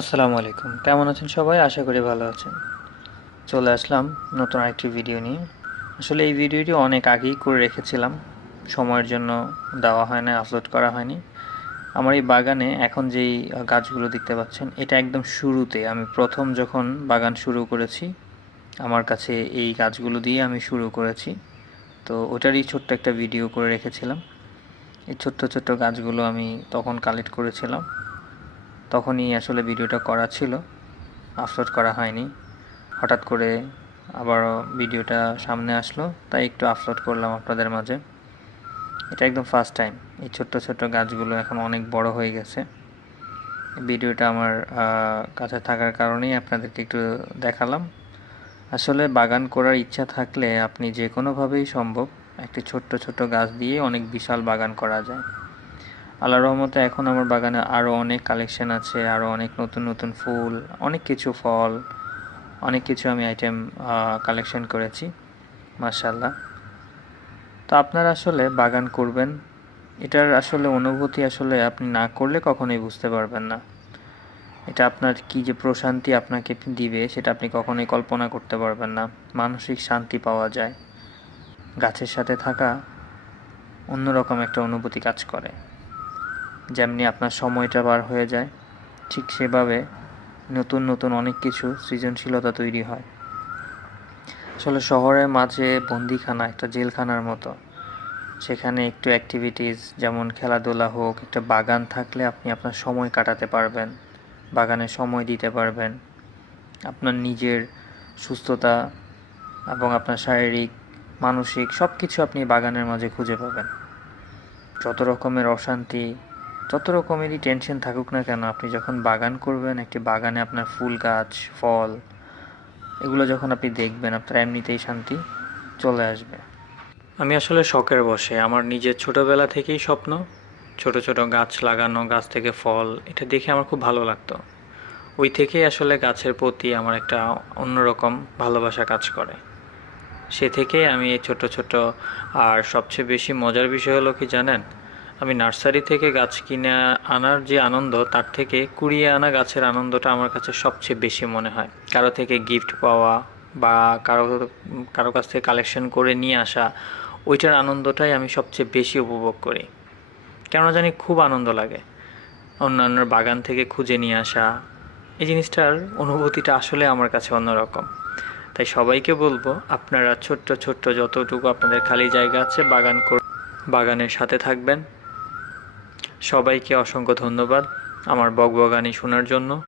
আসসালামু আলাইকুম। কেমন আছেন সবাই? আশা করি ভালো আছেন। চলে আসলাম নতুন আরেকটি ভিডিও নিয়ে। আসলে এই ভিডিওটি অনেক আগেই করে রেখেছিলাম। সময়ের জন্য দেওয়া হয় না আপলোড করা হয়নি। আমার এই বাগানে এখন যেই গাছগুলো দেখতে পাচ্ছেন, এটা একদম শুরুতে। আমি প্রথম যখন বাগান শুরু করেছি, আমার কাছে এই গাছগুলো দিয়ে আমি শুরু করেছি। তো ওটারই ছোট্ট একটা ভিডিও করে রেখেছিলাম। এই ছোট্ট ছোট্ট গাছগুলো আমি তখন কালেক্ট করেছিলাম। তখনই আসলে ভিডিওটা করা ছিল। আপলোড করা হয়নি। হঠাৎ করে আবার ভিডিওটা সামনে আসলো, তাই একটু আপলোড করলাম আপনাদের মাঝে। এটা একদম ফার্স্ট টাইম এই ছোট্ট ছোট্ট গাছগুলো এখন অনেক বড় হয়ে গেছে। ভিডিওটা আমার কাছে থাকার কারণেই আপনাদেরকে একটু দেখালাম। আসলে বাগান করার ইচ্ছা থাকলে আপনি যে কোনোভাবেই সম্ভব একটি ছোট্ট ছোট্ট গাছ দিয়ে অনেক বিশাল বাগান করা যায়। আল্লাহ রহমতে এখন আমার বাগানে আরও অনেক কালেকশন আছে আরও অনেক নতুন নতুন ফুল, অনেক কিছু ফল, অনেক কিছু আমি আইটেম কালেকশন করেছি মার্শাল্লাহ তো আপনারা আসলে বাগান করবেন, এটার আসলে অনুভূতি আসলে আপনি না করলে কখনোই বুঝতে পারবেন না। এটা আপনার কি যে প্রশান্তি আপনাকে দিবে, সেটা আপনি কখনোই কল্পনা করতে পারবেন না। মানসিক শান্তি পাওয়া যায়। গাছের সাথে থাকা অন্যরকম একটা অনুভূতি কাজ করে। যেমনি আপনার সময়টা বার হয়ে যায়, ঠিক সেভাবে নতুন নতুন অনেক কিছু সৃজনশীলতা তৈরি হয়। আসলে শহরের মাঝে বন্দিখানা একটা জেলখানার মতো। সেখানে একটু অ্যাক্টিভিটিস যেমন খেলাধুলা হোক, একটা বাগান থাকলে আপনি আপনার সময় কাটাতে পারবেন, বাগানে সময় দিতে পারবেন। আপনার নিজের সুস্থতা এবং আপনার শারীরিক, মানসিক সব কিছু আপনি বাগানের মাঝে খুঁজে পাবেন। যত রকমের অশান্তি যত রকমেরই টেনশন থাকুক না কেন, আপনি যখন বাগান করবেন, একটি বাগানে আপনার ফুল গাছ, ফল, এগুলো যখন আপনি দেখবেন, আপনার এমনিতেই শান্তি চলে আসবে। আমি আসলে শখের বসে। আমার নিজের ছোটোবেলা থেকেই স্বপ্ন, ছোট ছোট গাছ লাগানো, গাছ থেকে ফল, এটা দেখে আমার খুব ভালো লাগতো। ওই থেকেই আসলে গাছের প্রতি আমার একটা অন্যরকম ভালোবাসা কাজ করে। সে থেকেই আমি এই ছোট ছোট আর সবচেয়ে বেশি মজার বিষয় হলো কি জানেন? আমি নার্সারি থেকে গাছ কিনে আনার যে আনন্দ, তার থেকে কুড়িয়ে আনা গাছের আনন্দটা আমার কাছে সবচেয়ে বেশি মনে হয়। কারও থেকে গিফট পাওয়া বা কারও কারও কাছ থেকে কালেকশন করে নিয়ে আসা, ওইটার আনন্দটাই আমি সবচেয়ে বেশি উপভোগ করি। কেন জানি খুব আনন্দ লাগে। অন্যান্য বাগান থেকে খুঁজে নিয়ে আসা, এই জিনিসটার অনুভূতিটা আসলে আমার কাছে অন্যরকম। তাই সবাইকে বলব, আপনারা ছোট্ট ছোট্ট যতটুকু আপনাদের খালি জায়গা আছে, বাগান বাগানের সাথে থাকবেন। সবাইকে অসংখ্য ধন্যবাদ আমার বকবগানি শোনার জন্য।